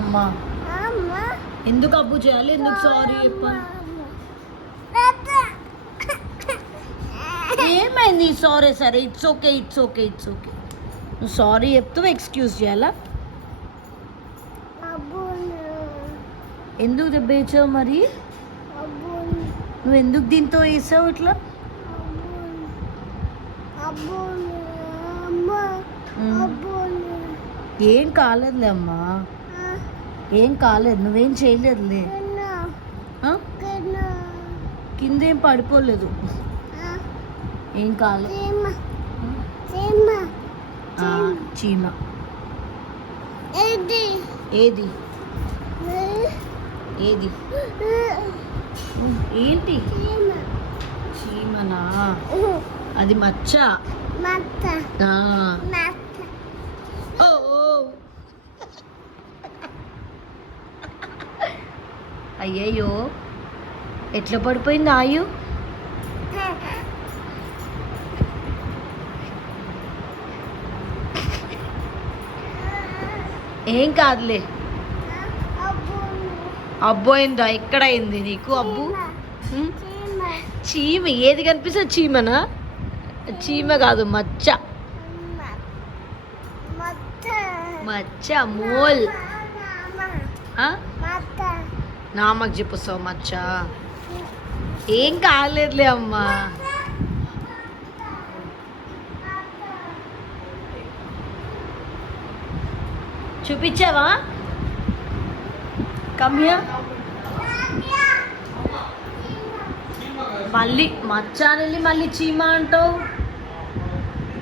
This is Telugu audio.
అమ్మా ఎందుకు అబ్బు చేయాలి? ఎందుకు సారీ చెప్పాలి? ఏమైంది? సారీ సరే, it's okay, it's okay, it's okay. నువ్వు సారీ చెప్తూ ఎక్స్క్యూజ్ చేయాలా? ఎందుకు దెబ్బ వేసావు మరి? నువ్వు ఎందుకు దీంతో వేసావు ఇట్లా? ఏం కాలేదులే అమ్మా, ఏం కాలేదు, నువ్వేం చేయలేదులే. కింద ఏం పడిపోలేదు, ఏం కాలేదు. చీమ ఏది? ఏది ఏంటి? చీమనా? అది మచ్చ. ఓ అయ్యయ్యో, ఎట్లా పడిపోయింది ఆయు? ఏం కాదులే. అబ్బోయిందా? ఎక్కడైంది నీకు అబ్బు? చీమ ఏది కనిపిస్తుంది? చీమనా? చీమ కాదు, మచ్చ. మచ్చ, మోల్. నామకు చెప్పొస్తావు మచ్చ? ఏం కాలేదులే అమ్మా. చూపించావా? కమ్యా మళ్ళీ మచ్చ అని మళ్ళీ చీమ అంటావు.